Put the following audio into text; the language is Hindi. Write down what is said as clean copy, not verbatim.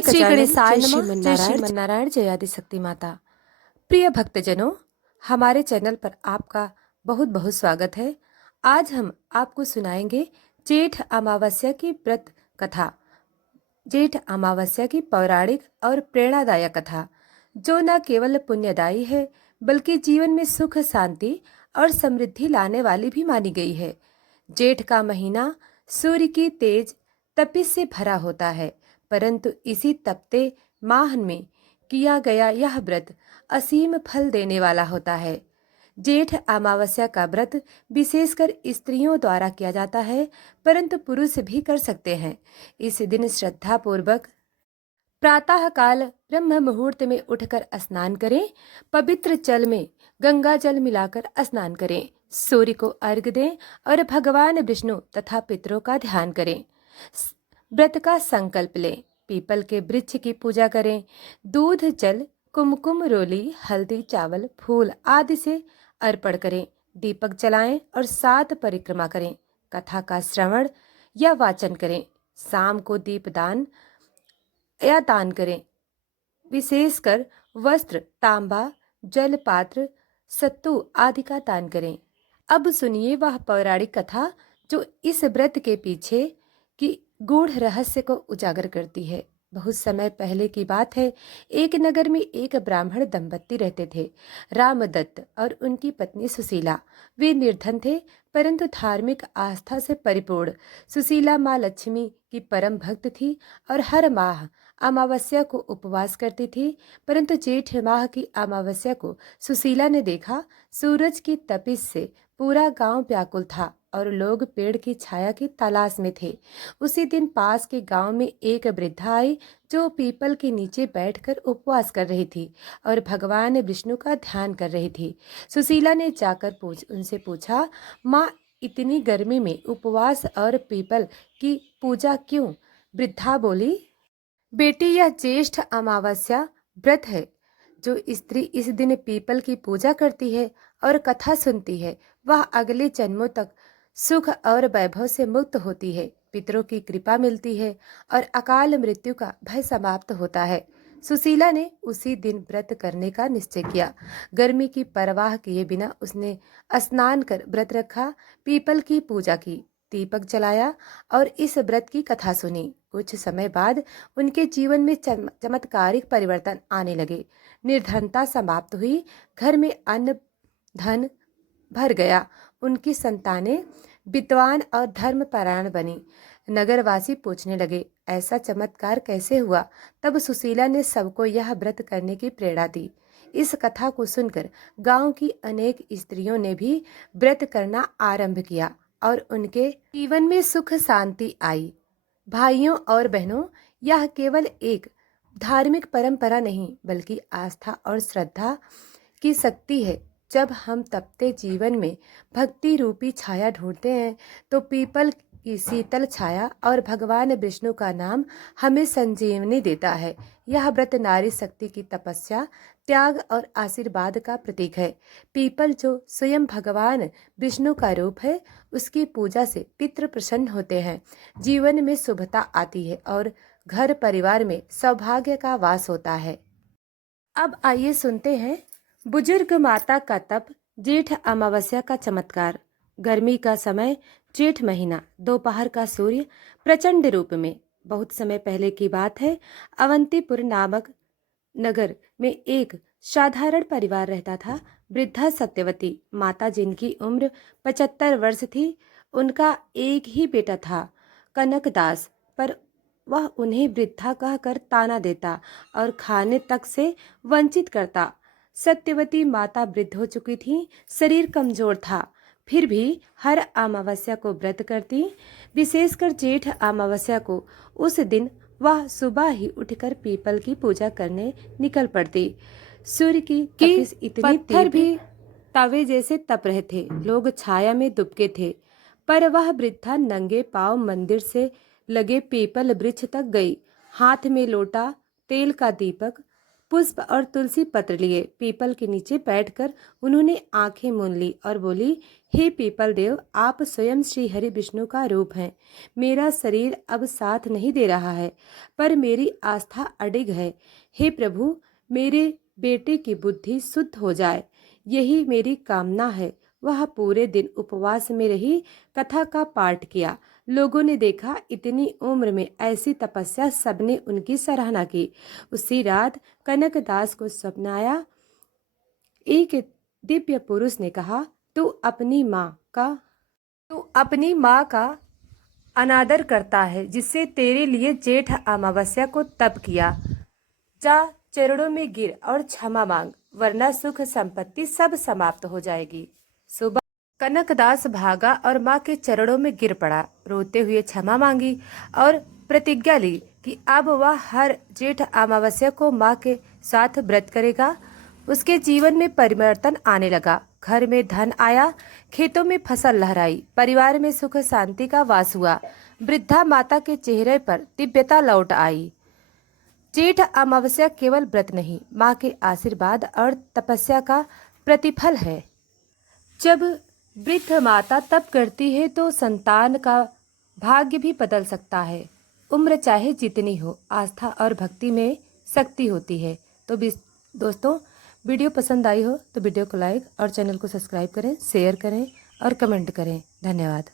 ओम श्री गणेशाय जय नमः। जय श्रीमन्नारायण। श्रीमन्नारायण। जय आदिशक्ति माता। प्रिय भक्तजनों, हमारे चैनल पर आपका बहुत बहुत स्वागत है। आज हम आपको सुनाएंगे जेठ अमावस्या की व्रत कथा, जेठ अमावस्या की पौराणिक और प्रेरणादायक कथा, जो न केवल पुण्यदायी है बल्कि जीवन में सुख, शांति और समृद्धि लाने वाली भी मानी गई है। जेठ का महीना सूर्य की तेज तपिश से भरा होता है, परंतु इसी तपते माह में किया गया यह व्रत असीम फल देने वाला होता है। जेठ अमावस्या का व्रत विशेषकर स्त्रियों द्वारा किया जाता है, परंतु पुरुष भी कर सकते हैं। इस दिन श्रद्धा पूर्वक प्रातः काल ब्रह्म मुहूर्त में उठकर स्नान करें। पवित्र जल में गंगा जल मिलाकर स्नान करें। सूर्य को अर्घ्य दें और भगवान विष्णु तथा पितरों का ध्यान करें। व्रत का संकल्प लें। पीपल के वृक्ष की पूजा करें। दूध, जल, कुमकुम, रोली, हल्दी, चावल, फूल आदि से अर्पण करें। दीपक जलाएं और 7 परिक्रमा करें। कथा का श्रवण या वाचन करें। शाम को दीपदान या दान करें। विशेषकर वस्त्र, तांबा, जल पात्र, सत्तू आदि का दान करें। अब सुनिए वह पौराणिक कथा जो इस व्रत के पीछे की गूढ़ रहस्य को उजागर करती है। बहुत समय पहले की बात है। एक नगर में एक ब्राह्मण दंपत्ति रहते थे, रामदत्त और उनकी पत्नी सुशीला। वे निर्धन थे परंतु धार्मिक आस्था से परिपूर्ण। सुशीला माँ लक्ष्मी की परम भक्त थी और हर माह अमावस्या को उपवास करती थी। परंतु जेठ माह की अमावस्या को सुशीला ने देखा। सूरज की तपिश से पूरा गांव व्याकुल था और लोग पेड़ की छाया की तलाश में थे। उसी दिन पास के गांव में एक वृद्धा आई जो पीपल के नीचे बैठकर उपवास कर रही थी और भगवान विष्णु का ध्यान कर रही थी। सुशीला ने जाकर उनसे पूछा, माँ, इतनी गर्मी में उपवास और पीपल की पूजा क्यों? वृद्धा बोली, बेटी, यह ज्येष्ठ अमावस्या व्रत है। जो स्त्री इस दिन पीपल की पूजा करती है और कथा सुनती है, वह अगले जन्मों तक सुख और वैभव से मुक्त होती है। पितरों की कृपा मिलती है और अकाल मृत्यु का भय समाप्त होता है। सुशीला ने उसी दिन व्रत करने का निश्चय किया। गर्मी की परवाह किए बिना उसने स्नान कर व्रत रखा, पीपल की पूजा की, दीपक जलाया और इस व्रत की कथा सुनी। कुछ समय बाद उनके जीवन में चमत्कारिक परिवर्तन आने लगे। निर्धनता समाप्त हुई, घर में अन्न धन भर गया। उनकी संतानें विद्वान और धर्मपरायण बनी। नगरवासी पूछने लगे, ऐसा चमत्कार कैसे हुआ? तब सुशीला ने सबको यह व्रत करने की प्रेरणा दी। इस कथा को सुनकर गांव की अनेक स्त्रियों ने भी व्रत करना आरंभ किया और उनके जीवन में सुख शांति आई। भाइयों और बहनों, यह केवल एक धार्मिक परंपरा नहीं बल्कि आस्था और श्रद्धा की शक्ति है। जब हम तपते जीवन में भक्ति रूपी छाया ढूंढते हैं तो पीपल की शीतल छाया और भगवान विष्णु का नाम हमें संजीवनी देता है। यह व्रत नारी शक्ति की तपस्या, त्याग और आशीर्वाद का प्रतीक है। पीपल जो स्वयं भगवान विष्णु का रूप है, उसकी पूजा से पितृ प्रसन्न होते हैं, जीवन में शुभता आती है और घर परिवार में सौभाग्य का वास होता है। अब आइए सुनते हैं बुजुर्ग माता का तप, जेठ अमावस्या का चमत्कार। गर्मी का समय, जेठ महीना, दोपहर का सूर्य प्रचंड रूप में। बहुत समय पहले की बात है। अवंतीपुर नामक नगर में एक साधारण परिवार रहता था। वृद्धा सत्यवती माता, जिनकी उम्र 75 वर्ष थी, उनका एक ही बेटा था, कनकदास, पर वह उन्हें वृद्धा कहकर ताना देता और खाने तक से वंचित करता। सत्यवती माता वृद्ध हो चुकी थी, शरीर कमजोर था, फिर भी हर अमावस्या को व्रत करती। विशेषकर जेठ अमावस्या को उस दिन वह सुबह ही उठकर पीपल की पूजा करने निकल पड़ती। सूर्य की तपिश इतनी पत्थर भी तवे जैसे तप रहे थे, लोग छाया में दुबके थे, पर वह वृद्धा नंगे पांव मंदिर से लगे पीपल वृक्ष तक गई। हाथ में लोटा, तेल का दीपक, पुष्प और तुलसी पत्र लिए पीपल के नीचे बैठकर उन्होंने आंखें मूंद ली और बोली, हे पीपल देव, आप स्वयं श्री हरि विष्णु का रूप हैं। मेरा शरीर अब साथ नहीं दे रहा है, पर मेरी आस्था अडिग है। हे प्रभु, मेरे बेटे की बुद्धि शुद्ध हो जाए, यही मेरी कामना है। वह पूरे दिन उपवास में रही, कथा का पाठ किया। लोगों ने देखा, इतनी उम्र में ऐसी तपस्या, सबने उनकी सराहना की। उसी रात कनकदास को स्वप्न आया। एक दिव्य पुरुष ने कहा, तू अपनी माँ का अनादर करता है, जिससे तेरे लिए जेठ अमावस्या को तप किया। जा, चरणों में गिर और क्षमा मांग, वरना सुख संपत्ति सब समाप्त हो जाएगी। सुबह कनकदास भागा और माँ के चरणों में गिर पड़ा। रोते हुए क्षमा मांगी और प्रतिज्ञा ली कि अब वह हर जेठ अमावस्या को माँ के साथ व्रत करेगा। उसके जीवन में परिवर्तन आने लगा। घर में धन आया, खेतों में फसल लहराई, परिवार में सुख शांति का वास हुआ। वृद्धा माता के चेहरे पर दिव्यता लौट आई। जेठ अमावस्या केवल व्रत नहीं, माँ के आशीर्वाद और तपस्या का प्रतिफल है। जब वृद्ध माता तप करती है तो संतान का भाग्य भी बदल सकता है। उम्र चाहे जितनी हो, आस्था और भक्ति में शक्ति होती है। तो दोस्तों, वीडियो पसंद आई हो तो वीडियो को लाइक और चैनल को सब्सक्राइब करें, शेयर करें और कमेंट करें। धन्यवाद।